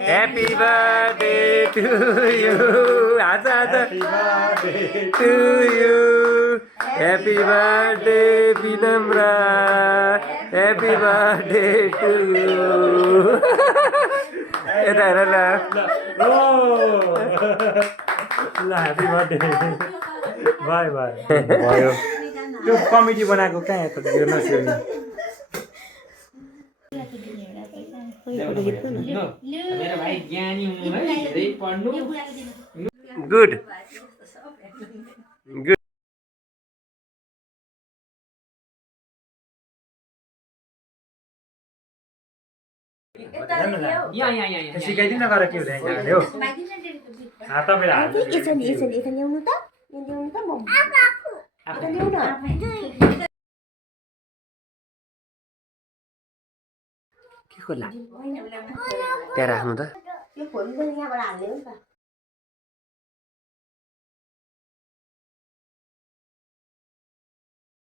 Happy birthday to you. Aja aja. Happy birthday To you. Happy birthday Vinamra. Happy birthday to you. Yata heर ल. ल happy birthday by by भयो त्यो committee बनाएको कहाँ त हेर्नुहोस् यो मेरो भाइ ज्ञानी हुनु है धेरै पढ्नु Good. Good. यहाँ सिकाइदिनु न गरेर के हुँदैन हो तपाईँले हाल्नु यसरी यसरी यता ल्याउनु त यो ल्याउनु त म यता ल्याउ न के खोला त्यहाँ राख्नु त यो फोन पनि यहाँबाट हाल्ने हो नि त